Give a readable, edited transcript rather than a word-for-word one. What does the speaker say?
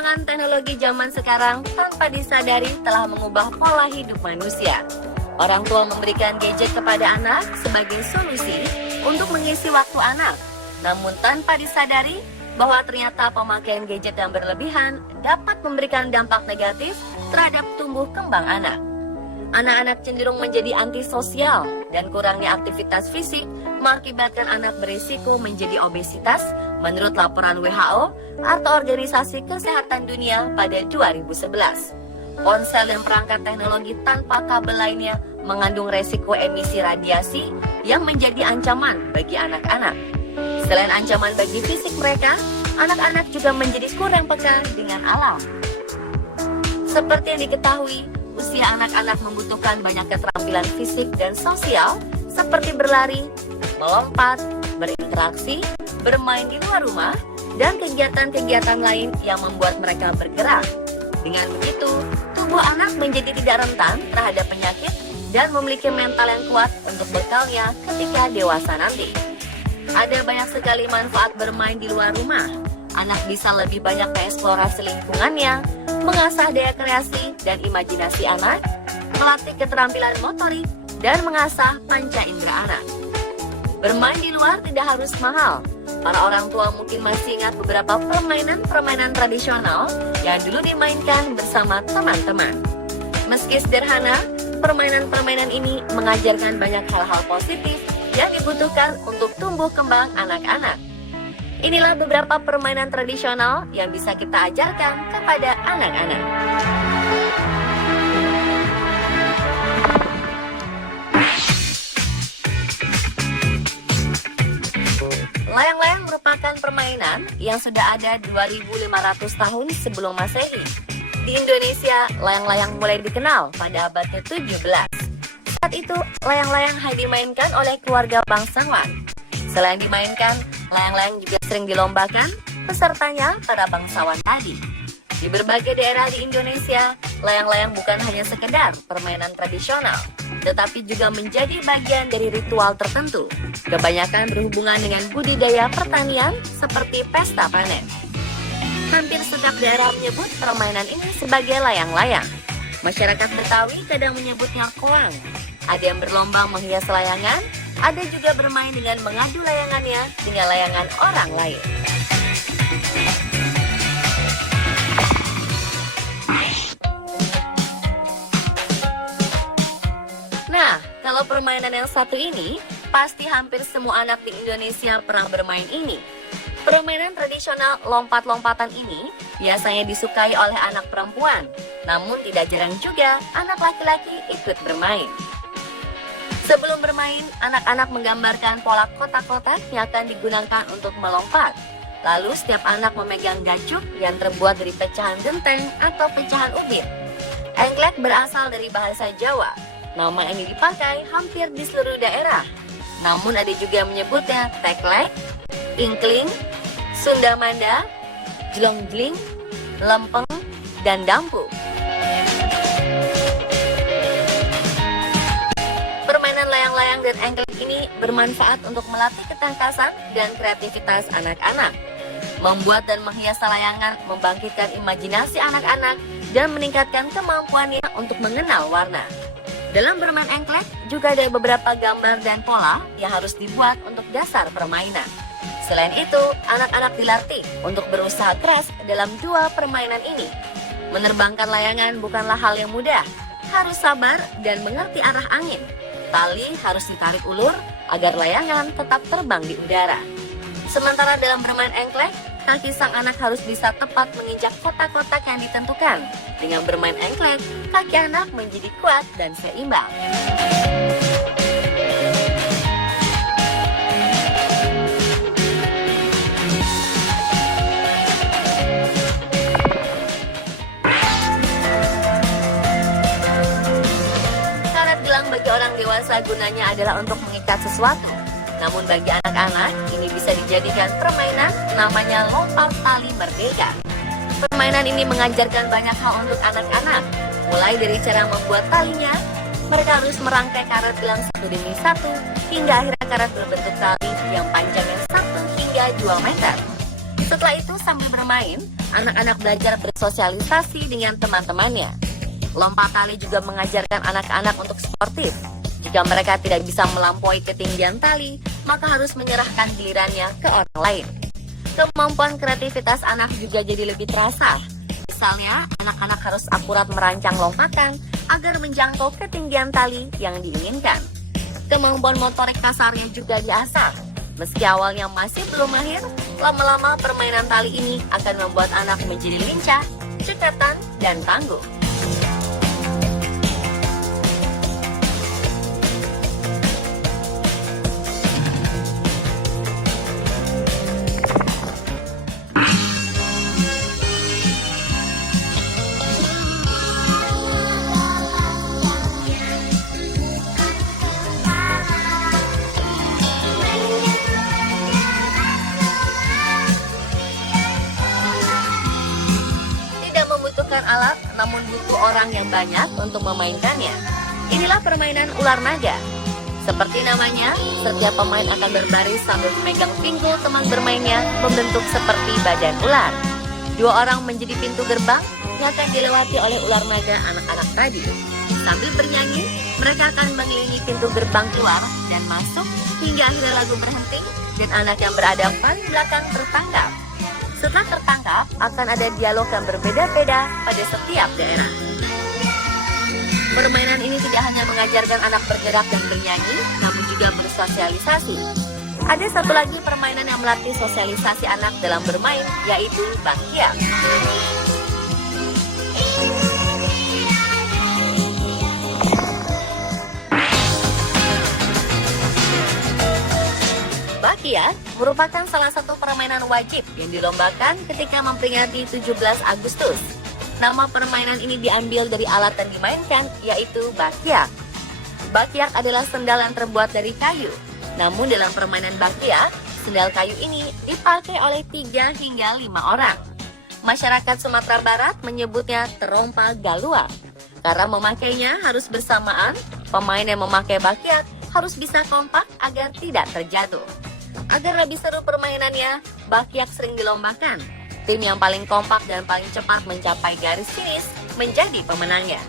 Perkembangan teknologi zaman sekarang tanpa disadari telah mengubah pola hidup manusia. Orang tua memberikan gadget kepada anak sebagai solusi untuk mengisi waktu anak. Namun tanpa disadari bahwa ternyata pemakaian gadget yang berlebihan dapat memberikan dampak negatif terhadap tumbuh kembang anak. Anak-anak cenderung menjadi antisosial dan kurangnya aktivitas fisik mengakibatkan anak berisiko menjadi obesitas menurut laporan WHO atau Organisasi Kesehatan Dunia pada 2011. Ponsel dan perangkat teknologi tanpa kabel lainnya mengandung resiko emisi radiasi yang menjadi ancaman bagi anak-anak. Selain ancaman bagi fisik mereka, anak-anak juga menjadi kurang peka dengan alam. Seperti yang diketahui, usia anak-anak membutuhkan banyak keterampilan fisik dan sosial seperti berlari, melompat, berinteraksi, bermain di luar rumah, dan kegiatan-kegiatan lain yang membuat mereka bergerak. Dengan begitu, tubuh anak menjadi tidak rentan terhadap penyakit dan memiliki mental yang kuat untuk bekalnya ketika dewasa nanti. Ada banyak sekali manfaat bermain di luar rumah. Anak bisa lebih banyak mengeksplorasi lingkungannya, mengasah daya kreasi dan imajinasi anak, melatih keterampilan motorik, dan mengasah panca indera anak. Bermain di luar tidak harus mahal. Para orang tua mungkin masih ingat beberapa permainan tradisional yang dulu dimainkan bersama teman-teman. Meski sederhana, permainan-permainan ini mengajarkan banyak hal-hal positif yang dibutuhkan untuk tumbuh kembang anak-anak. Inilah beberapa permainan tradisional yang bisa kita ajarkan kepada anak-anak. Layang-layang merupakan permainan yang sudah ada 2.500 tahun sebelum Masehi. Di Indonesia, layang-layang mulai dikenal pada abad ke-17. Saat itu, layang-layang hanya dimainkan oleh keluarga bangsawan. Selain dimainkan, layang-layang juga sering dilombakan, pesertanya para bangsawan tadi. Di berbagai daerah di Indonesia, layang-layang bukan hanya sekedar permainan tradisional, tetapi juga menjadi bagian dari ritual tertentu. Kebanyakan berhubungan dengan budidaya pertanian seperti pesta panen. Hampir setiap daerah menyebut permainan ini sebagai layang-layang. Masyarakat Betawi kadang menyebutnya koang. Ada yang berlomba menghias layangan, ada juga bermain dengan mengadu layangannya dengan layangan orang lain. Nah, kalau permainan yang satu ini, pasti hampir semua anak di Indonesia pernah bermain ini. Permainan tradisional lompat-lompatan ini biasanya disukai oleh anak perempuan, namun tidak jarang juga anak laki-laki ikut bermain. Sebelum bermain, anak-anak menggambarkan pola kotak-kotak yang akan digunakan untuk melompat. Lalu setiap anak memegang gacuk yang terbuat dari pecahan genteng atau pecahan ubin. Engklek berasal dari bahasa Jawa. Nama ini dipakai hampir di seluruh daerah. Namun ada juga yang menyebutnya teklek, ingkling, sundamanda, jelonggling, lempeng, dan dampu. Permainan layang-layang dan engklek ini bermanfaat untuk melatih ketangkasan dan kreativitas anak-anak. Membuat dan menghias layangan membangkitkan imajinasi anak-anak dan meningkatkan kemampuannya untuk mengenal warna. Dalam bermain engklek juga ada beberapa gambar dan pola yang harus dibuat untuk dasar permainan. Selain itu, anak-anak dilatih untuk berusaha keras dalam dua permainan ini. Menerbangkan layangan bukanlah hal yang mudah. Harus sabar dan mengerti arah angin. Tali harus ditarik ulur agar layangan tetap terbang di udara. Sementara dalam bermain engklek, kaki sang anak harus bisa tepat menginjak kotak-kotak yang ditentukan. Dengan bermain engklek, kaki anak menjadi kuat dan seimbang. Karet gelang bagi orang dewasa gunanya adalah untuk mengikat sesuatu. Namun bagi anak-anak, ini bisa dijadikan permainan namanya lompat tali merdeka. Permainan ini mengajarkan banyak hal untuk anak-anak. Mulai dari cara membuat talinya, mereka harus merangkai karet gelang satu demi satu, hingga akhirnya karet berbentuk tali yang panjangnya 1 hingga 2 meter. Setelah itu sambil bermain, anak-anak belajar bersosialisasi dengan teman-temannya. Lompat tali juga mengajarkan anak-anak untuk sportif. Jika mereka tidak bisa melampaui ketinggian tali, maka harus menyerahkan gilirannya ke orang lain. Kemampuan kreativitas anak juga jadi lebih terasa. Misalnya, anak-anak harus akurat merancang lompatan agar menjangkau ketinggian tali yang diinginkan. Kemampuan motorik kasarnya juga diasah. Meski awalnya masih belum mahir, lama-lama permainan tali ini akan membuat anak menjadi lincah, cekatan, dan tangguh. Membutuhkan alat, namun butuh orang yang banyak untuk memainkannya. Inilah permainan ular naga. Seperti namanya, setiap pemain akan berbaris sambil memegang pinggul teman bermainnya, membentuk seperti badan ular. Dua orang menjadi pintu gerbang yang akan dilewati oleh ular naga anak-anak tadi. Sambil bernyanyi, mereka akan mengelilingi pintu gerbang keluar dan masuk hingga akhirnya lagu berhenti dan anak yang berada paling belakang tertangkap. Setelah tertangkap, akan ada dialog yang berbeda-beda pada setiap daerah. Permainan ini tidak hanya mengajarkan anak bergerak dan bernyanyi, namun juga bersosialisasi. Ada satu lagi permainan yang melatih sosialisasi anak dalam bermain, yaitu bakyak. Bakyak merupakan salah satu permainan wajib yang dilombakan ketika memperingati 17 Agustus. Nama permainan ini diambil dari alat yang dimainkan, yaitu bakyak. Bakyak adalah sendal yang terbuat dari kayu. Namun dalam permainan bakyak, sendal kayu ini dipakai oleh 3 hingga 5 orang. Masyarakat Sumatera Barat menyebutnya terompa galua. Karena memakainya harus bersamaan, pemain yang memakai bakyak harus bisa kompak agar tidak terjatuh. Agar lebih seru permainannya, bakyak sering dilombakan. Tim yang paling kompak dan paling cepat mencapai garis finish menjadi pemenangnya.